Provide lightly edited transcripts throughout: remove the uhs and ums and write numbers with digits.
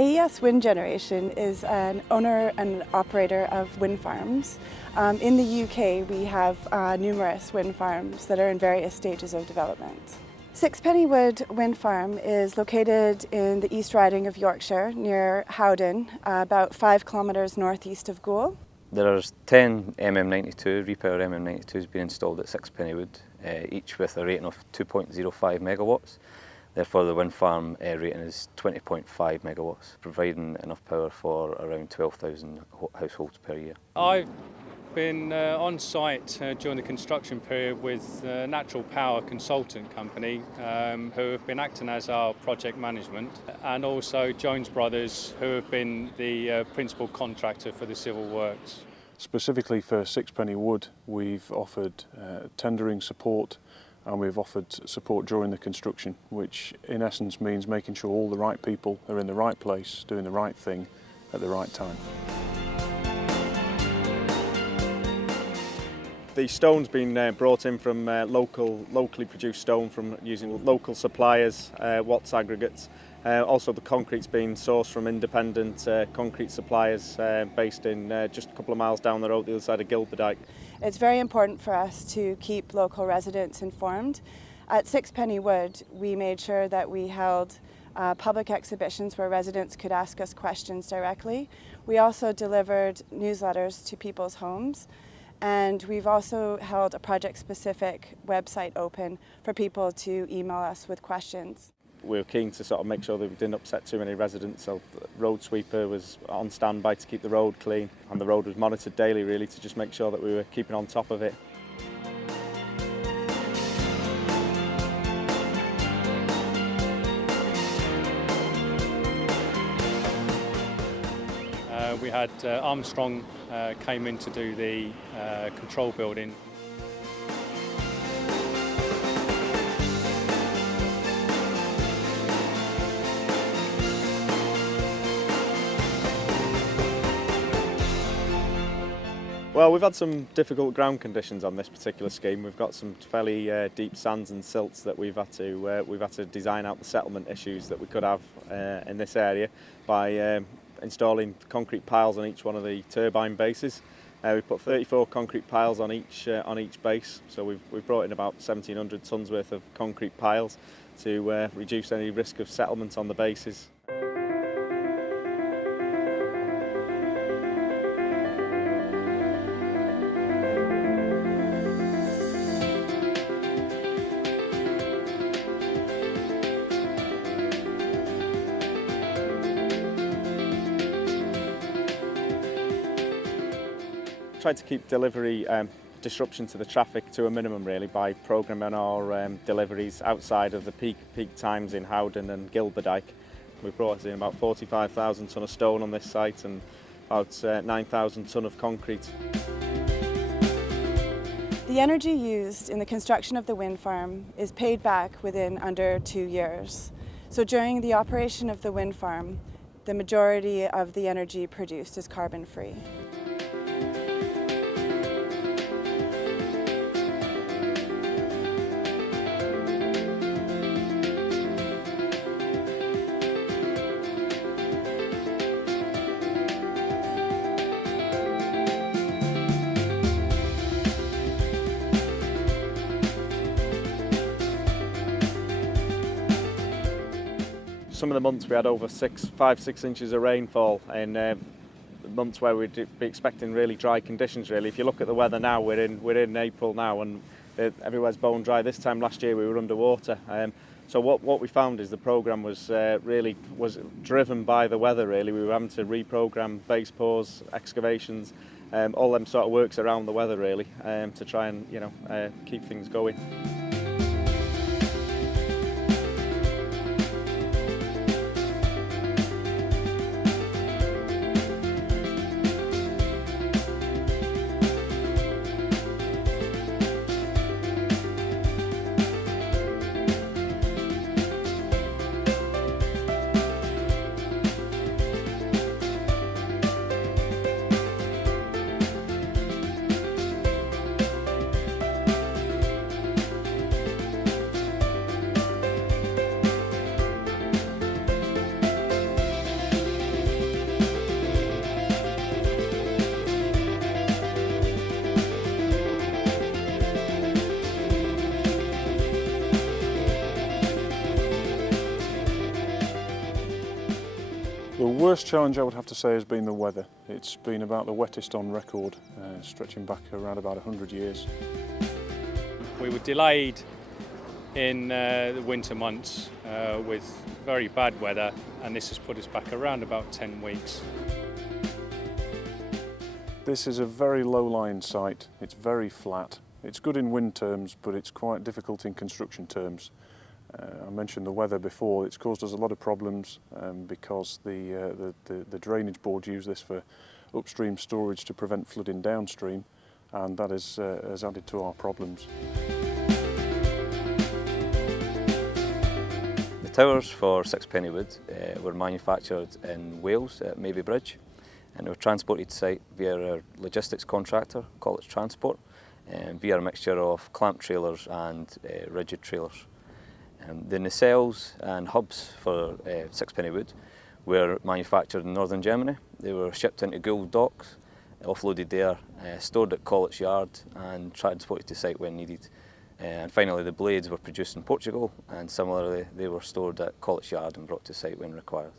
AES Wind Generation is an owner and operator of wind farms. In the UK we have numerous wind farms that are in various stages of development. Sixpenny Wood Wind Farm is located in the East Riding of Yorkshire near Howden, about 5 kilometres northeast of Goole. There's 10 MM92 repower MM92s being installed at Sixpenny Wood, each with a rating of 2.05 megawatts. Therefore the wind farm rating is 20.5 megawatts, providing enough power for around 12,000 households per year. I've been on site during the construction period with a natural power consultant company who have been acting as our project management, and also Jones Brothers, who have been the principal contractor for the civil works. Specifically for Sixpenny Wood, we've offered tendering support and we've offered support during the construction, which in essence means making sure all the right people are in the right place, doing the right thing at the right time. The stone's been brought in from locally produced stone from using local suppliers, Watts aggregates. Also the concrete's been sourced from independent concrete suppliers based in just a couple of miles down the road, the other side of Gilberdike. It's very important for us to keep local residents informed. At Sixpenny Wood we made sure that we held public exhibitions where residents could ask us questions directly. We also delivered newsletters to people's homes. And we've also held a project-specific website open for people to email us with questions. We were keen to sort of make sure that we didn't upset too many residents, so the road sweeper was on standby to keep the road clean, and the road was monitored daily really to just make sure that we were keeping on top of it. We had Armstrong came in to do the control building. Well, we've had some difficult ground conditions on this particular scheme. We've got some fairly deep sands and silts that we've had to design out the settlement issues that we could have in this area by installing concrete piles on each one of the turbine bases. We put 34 concrete piles on each base, so we've brought in about 1,700 tonnes worth of concrete piles to reduce any risk of settlement on the bases. Tried to keep delivery disruption to the traffic to a minimum really by programming our deliveries outside of the peak times in Howden and Gilberdike. We brought in about 45,000 tonne of stone on this site and about 9,000 tonne of concrete. The energy used in the construction of the wind farm is paid back within under 2 years. So during the operation of the wind farm, the majority of the energy produced is carbon-free. Some of the months we had over 5-6 inches of rainfall in months where we'd be expecting really dry conditions really. If you look at the weather now, we're in April now and everywhere's bone dry. This time last year we were underwater. So what we found is the programme was really driven by the weather really. We were having to reprogram base pours, excavations, all them sort of works around the weather really to try and keep things going. worst challenge I would have to say has been the weather. It's been about the wettest on record, stretching back around about 100 years. We were delayed in the winter months with very bad weather, and this has put us back around about 10 weeks. This is a very low-lying site. It's very flat. It's good in wind terms, but it's quite difficult in construction terms. I mentioned the weather before. It's caused us a lot of problems because the drainage board use this for upstream storage to prevent flooding downstream, and that has added to our problems. The towers for Sixpenny Wood were manufactured in Wales at Maybe Bridge, and they were transported to site via our logistics contractor, College Transport, via a mixture of clamp trailers and rigid trailers. The nacelles and hubs for Sixpenny Wood were manufactured in northern Germany. They were shipped into Gould docks, offloaded there, stored at College Yard and transported to site when needed. And finally the blades were produced in Portugal, and similarly they were stored at College Yard and brought to site when required.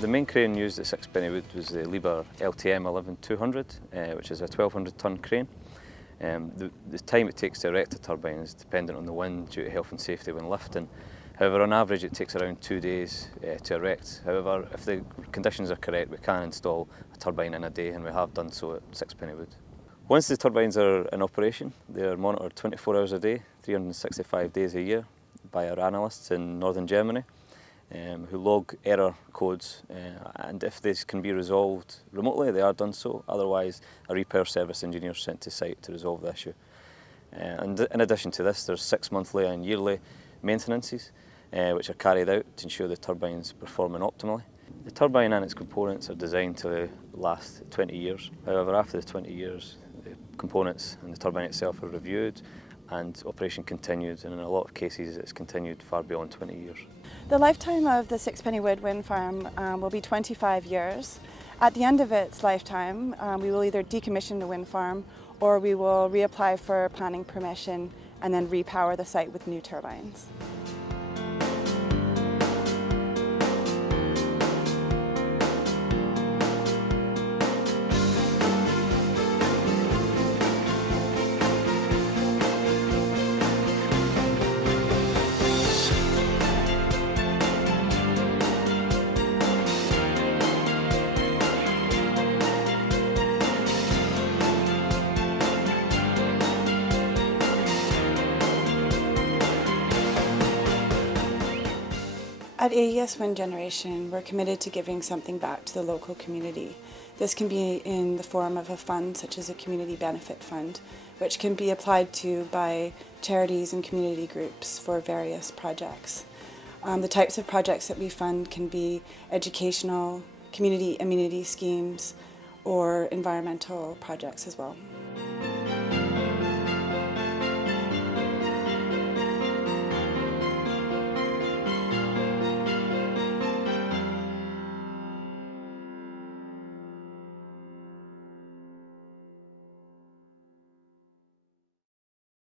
The main crane used at Sixpenny Wood was the Liebherr LTM 11200, which is a 1200 tonne crane. The time it takes to erect a turbine is dependent on the wind due to health and safety when lifting. However, on average it takes around 2 days to erect. However, if the conditions are correct, we can install a turbine in a day, and we have done so at Sixpenny Wood. Once the turbines are in operation, they are monitored 24 hours a day, 365 days a year by our analysts in northern Germany, who log error codes, and if this can be resolved remotely, they are done so. Otherwise, a repair service engineer is sent to site to resolve the issue. And in addition to this, there's 6 monthly and yearly maintenances, which are carried out to ensure the turbines performing optimally. The turbine and its components are designed to last 20 years. However, after the 20 years, the components and the turbine itself are reviewed and operation continued, and in a lot of cases it's continued far beyond 20 years. The lifetime of the Sixpenny Wood wind farm will be 25 years. At the end of its lifetime, we will either decommission the wind farm or we will reapply for planning permission and then repower the site with new turbines. At AES Wind Generation, we're committed to giving something back to the local community. This can be in the form of a fund such as a community benefit fund, which can be applied to by charities and community groups for various projects. The types of projects that we fund can be educational, community amenity schemes, or environmental projects as well.